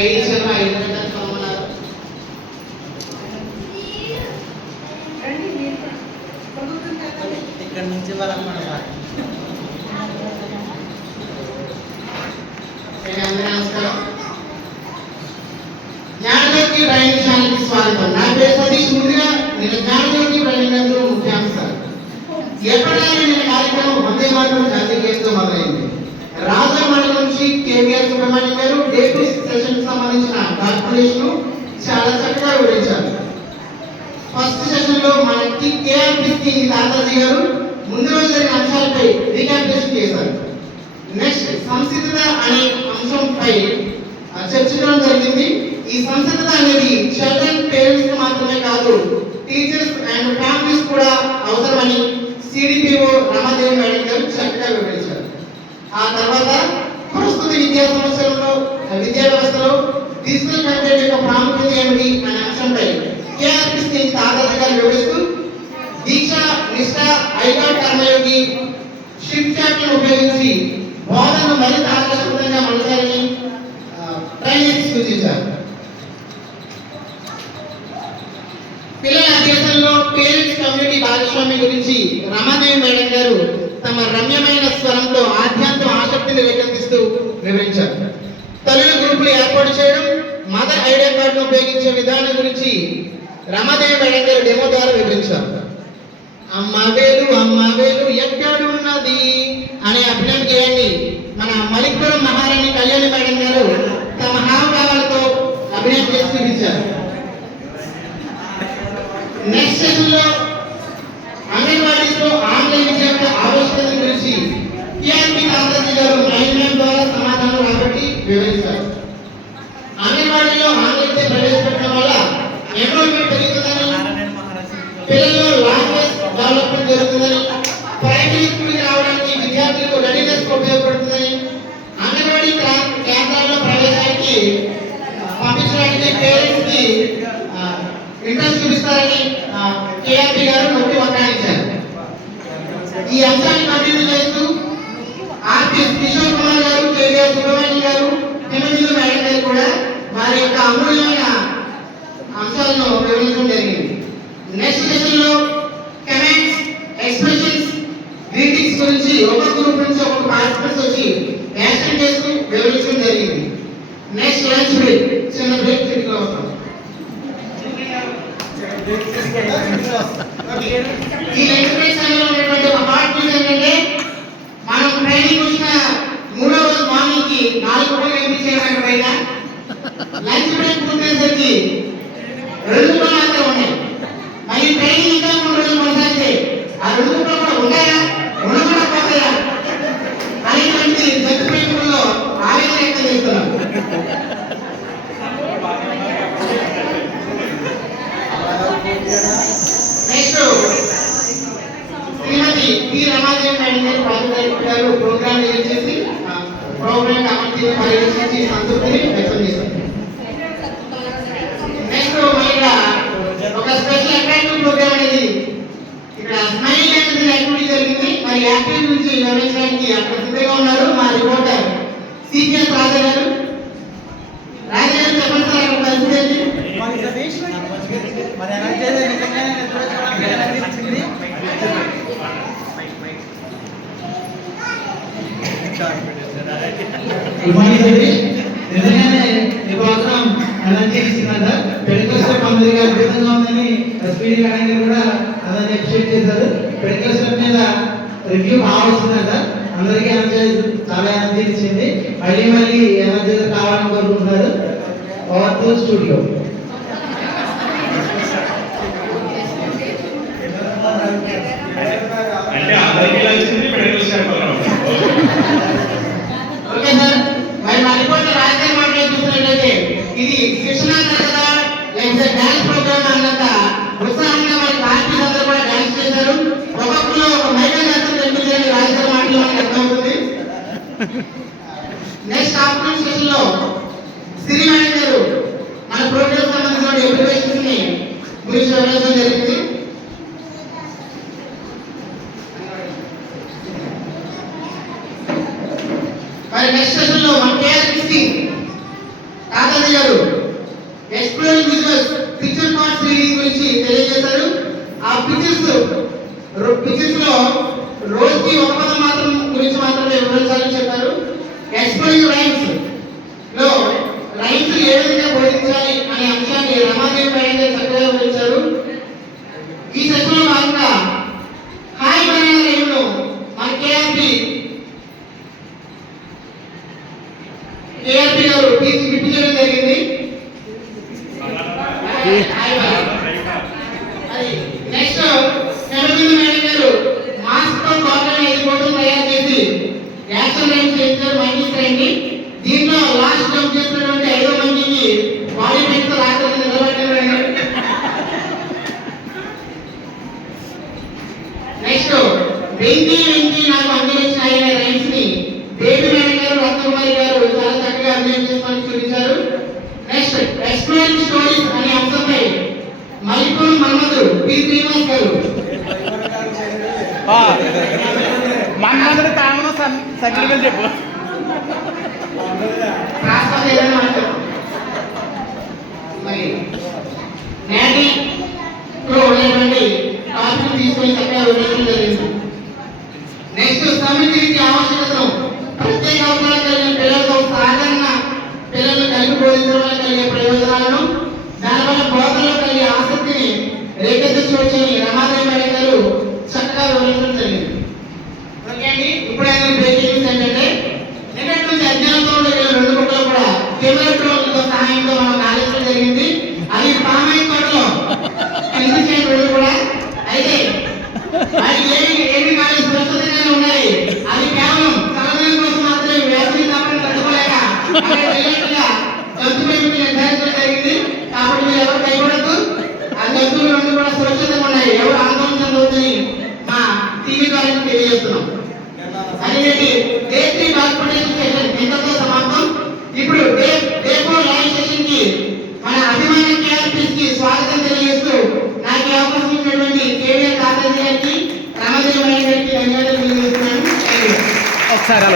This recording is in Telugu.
టీచర్ ఉన్నారు. ఇక్కడ నుంచి వాళ్ళమాట నమస్కారం. జ్ఞానజ్యోతి డ్రైవింగ్ ఛానల్కి స్వాగతం. నా పేరు సతీష్. ముందుగా నేను జ్ఞానజ్యోతి డ్రైవింగ్ నందు ముఖ్యాంశాలు. ఎప్పటిలాగే నేను కార్యక్రమం వందే మాత్రం జాతీయ గీతంతో మొదలైంది. రాజా మండలం నుంచి కేవీఆర్ సుబ్రహ్మణ్యం గారు డే టు సెషన్ సంబంధించిన క్యాల్కులేషన్ చాలా చక్కగా వివరించారు. ఫస్ట్ సెషన్ లో మనకి కేఆర్పిసి దాదాజీ గారు ముందు రోజు జరిగిన అంశాలపై రీక్యాపిటేషన్ చేశారు. నెక్స్ట్ సంసిద్ధత అనే అంశంపై చర్చించడం జరిగింది. ఈ సంసిద్ధత అనేది చిల్డ్రన్ పేరెంట్స్ మాత్రమే కాదు, టీచర్స్ అండ్ ఫ్యామిలీస్ కూడా అవసరమని సిడిపిఓ రమాదేవి మేడం గారు చక్కగా వివరించారు. ఆ తర్వాత ప్రస్తుత విద్యా సంవత్సరంలో విద్యా వ్యవస్థలో డిజిటల్ కంటెంట్ యొక్క ప్రాముఖ్యత ఏమిటి అనే అంశంపై కేఆర్పిసి దాదాజీ గారు వివరిస్తూ దీక్ష, నిష్ఠ, ఐకాట్ కర్మయోగి, షిఫ్ట్ చాట్లను ఉపయోగించి బోధనను మరింత ఆకర్షణీయంగా మలచాలని ట్రైనర్స్ సూచించారు. పిల్లల అభ్యాసంలో పేరెంట్స్ కమ్యూనిటీ భాగస్వామ్యం గురించి రమాదేవి మేడం గారు తమ రమ్యమైన స్వరంతో ఆధ్యాత్మిక ఆసక్తిని రేకెత్తిస్తూ వివరించారు. తల్లుల గ్రూపులు ఏర్పాటు చేయడం, మదర్ ఐడియా కార్డును ఉపయోగించే విధానం గురించి రమాదేవి మేడం గారు డెమో ద్వారా వివరించారు. అమ్మ వేలు ఎక్కడున్నది అనే అభినయం చేయండి మన మలిక్పురం మహారాణి కళ్యాణి మేడం గారు తమ హావభావాలతో అభినయం చేసి చూపించారు. నెక్స్ట్ సెషన్ లో అంగన్వాడీలో ఆన్లైన్ విద్య యొక్క ఆవశ్యకత గురించి టిఆర్పి దాదాజీ గారు మైండ్ ద్వారా సమాధానం రాబట్టి వివరించారు. అంగన్వాడీలో ఆన్లైన్ విద్య ప్రవేశపెట్టడం వల్ల ఎన్రోల్మెంట్ పెరుగుతుందని, పిల్లల్లో లాంగ్వేజ్ డెవలప్మెంట్ జరుగుతుందని, ప్రైమరీ స్కూల్కి రావడానికి విద్యార్థులకు రెడీనెస్ ఉపయోగపడుతుందని, అంగన్వాడీ కేంద్రాల్లో ప్రవేశానికి పంపించడానికి పేరెంట్స్ కి ఇంట్రెస్ట్ చూపిస్తారని కేఆర్పి గారు నోటి వక్కాయించారు. ఈ అంశాన్ని కంటిన్యూ చేస్తూ ఆర్పి కిషోర్ కుమార్ గారు, కేవీఆర్ సుబ్రహ్మణ్యం గారు, హిమజిల్లు మేడం గారు కూడా వారి యొక్క అమూల్యమైన అంశాలను వివరించడం జరిగింది. నెక్స్ట్ సెషన్ లో కమెంట్స్, ఎక్స్ప్రెషన్స్, గ్రీటింగ్స్ గురించి ఒక గ్రూప్ నుంచి ఒక పార్టిసిపెంట్స్ వచ్చి యాక్షన్ చేస్తూ వివరించడం జరిగింది. నెక్స్ట్ లంచ్ బ్రేక్, చిన్న బ్రేక్ తిరిగి వస్తాం. ఈ లంచ్ బ్రేక్ సమయంలో ఉన్నటువంటి ఒక హాట్ న్యూస్ ఏంటంటే మనం ట్రైనింగ్ వచ్చిన 3వ రోజు మార్నింగ్ కి 4 రూపాయలు ఎంపించేయడానికి పైన లంచ్ బ్రేక్ పూర్తయ్యేసరికి 2 రూపాయలు మాత్రం ఉన్నాయి. మరి ట్రైనింగ్ ఇంకా 3 రోజులు కొనసాగితే ఆ 2 రూపాయలు కూడా ఉన్నాయా, ఉండకుండా పోతాయా అనేటువంటి జడ్జిమెంట్లో ఆవేదన వ్యక్తం చేస్తున్నాం. నెక్స్ట్ శ్రీమతి పి రమాదేవి మేడం గారు ప్రాజెక్ట్ గారు ప్రోగ్రామ్ చేసి ప్రోగ్రామ్ కమిటీ పర్యవేక్షించి సంతృప్తిని వ్యక్తం చేశారు. నెక్స్ట్ మళ్ళీ ఒక స్పెషల్ అట్రాక్టివ్ ప్రోగ్రామ్ అనేది ఇక్కడ స్మైల్ అనేది యాక్టివిటీ జరిగింది. మరి యాక్టివిటీ నుంచి వివరించడానికి అక్కడ సిద్ధంగా ఉన్నారు మా రిపోర్టర్ సిపిఎస్ రాజా గారు. రాజా గారు చెప్పండి సార్, అక్కడ పరిస్థితి నిజంగానే ఈ ప్రోగ్రాం అనౌన్స్ చేస్తున్నారు సార్. పెడికల్స్లో కంప్లీట్గా అద్భుతంగా ఉందని ఎస్పీడీ గారు కూడా అలాగే అప్రిషియేట్ చేశారు. పెడికల్స్ మీద రివ్యూ బాగా వస్తున్నారు సార్. అందరికీ చాలా ఎనర్జీ ఇచ్చింది. మళ్ళీ ఎనర్జీ కావాలని కోరుకుంటున్నారు. Over to studio. అంటే అందరికీ నచ్చింది పెడికల్స్ ఓకే సార్. మరి మా రిపోర్టర్ రాజధాని మాట్లాడుతున్నట్లయితే ఇది శిక్షణ కదా లేకపోతే డాన్స్ ప్రోగ్రామ్ అన్నంత ఉత్సాహంగా మరి పార్టీస్ అందరూ కూడా డాన్స్ చేశారు. ఒక్కొక్కరు ఒక మైదాన నృత్యం కనిపించడానికి రాజధాని మాటలు మనకు అర్థమవుతుంది. నెక్స్ట్ ఆఫ్టర్నూన్ సెషన్ లో సిరి మేడం గారు మన ప్రోగ్రామ్ సంబంధించిన ఎప్లికేషన్స్ ని గురించి వివరించడం జరిగింది. మరి నెక్స్ట్ సెషన్ లో మన KRPC Dadaji exploring visuals picture parts reading గురించి తెలియజేశారు. ఆ పిక్చర్స్ లో రోజుకి ఒక పదం మాత్రం గురించి మాత్రమే వివరించాలని చెప్పారు. ఎక్స్ప్లోరింగ్ రైమ్స్ లో రైమ్స్ ఏ విధంగా బోధించాలి అనే అంశాన్ని రమాదేవి మేడం గారు చక్కగా వివరించారు. ఈ సెషన్లో భాగంగా హాయ్ బనానా రైమ్ను మన కేఆర్పి గారు గిఫ్ట్ చేయడం జరిగింది. నెక్స్ట్ శరవిందు మేడం గారు మాస్క్ తో కాటన్ 5 ఫోటోలు తయారు చేసి యాక్షన్ రైమ్స్ చేశారు. మంచి ఇస్తారండి. దీంట్లో లాస్ట్ జంప్ చేసినటువంటి 5వ మందికి బాడీ పెయింట్ తో రాత్రి నిలబెట్టారు. నెక్స్ట్ వెంకీ నాకు అందించిన ఆయన రైమ్స్ ని దేవి మేడం గారు రత్నకుమారి గారు చాలా చక్కగా అభినయం చేసుకొని చూపించారు. నెక్స్ట్ ఎక్స్ప్లోరింగ్ స్టోరీస్ అనే అంశంపై మల్లిపూర్ మన్మధు పి శ్రీనివాస్ గారు మన్మధుడు కామను సర్టిఫికెట్ చెప్పు. రాష్ట్రాలు ఏదైనా అంటారు. మరి నేటి ఉన్నటువంటి టాపిక్ తీసుకొని చక్కగా వివరించడం జరిగింది. నెక్స్ట్ సమితికి ఆవశ్యకతను ప్రత్యేక అవసరాలు కలిగిన పిల్లలతో సాధారణ పిల్లలను కలిగి బోధించడం వల్ల కలిగే ప్రయోజనాలను దానివల్ల బోధనలో కలిగే ఆసక్తిని రేకెత్తించవచ్చని రమాదేవి మేడం గారు చక్కగా వివరించడం జరిగింది. ఓకే అండి, ఇప్పుడైనా బ్రేకింగ్ న్యూస్ ఏంటంటే నిన్నటి నుంచి అజ్ఞానంతో ఉండే 2 బుక్కలు కూడా కెమెరా డ్రోన్లతో సహాయంతో మనం కాలేజీలో జరిగింది. అది పామాయి తోటలో కనిపించే 2 కూడా అయితే అది ఏమి కాలేజ్ సురక్షితంగానే ఉన్నాయి. అది కేవలం సమాధానం కోసం మాత్రమే వేసవి తప్పని తట్టుకోలేక జంతు పెంపకం నిర్ధారించడం జరిగింది. కాబట్టి మీరు ఎవరు భయపడద్దు. ఆ జంతువులు 2 కూడా సురక్షితంగా ఉన్నాయి. ఎవరు ఆందోళన చెందవద్దని మా టీవీ ద్వారా తెలియజేస్తున్నాం. అనేది డే 3 డాక్యుమెంటేషన్ సెషన్ ఇంతతో సమాప్తం. ఇప్పుడు డే 4 లైవ్ సెషన్ కి మన అభిమాన కేఆర్పీస్ కి స్వాగతం తెలియజేస్తూ నాకు ఈ అవకాశం ఇచ్చినటువంటి కేవీఆర్ తాతాజీ గారికి రమాదేవి మేడం గారికి ధన్యవాదాలు తెలియజేస్తున్నాను. ఒకసారి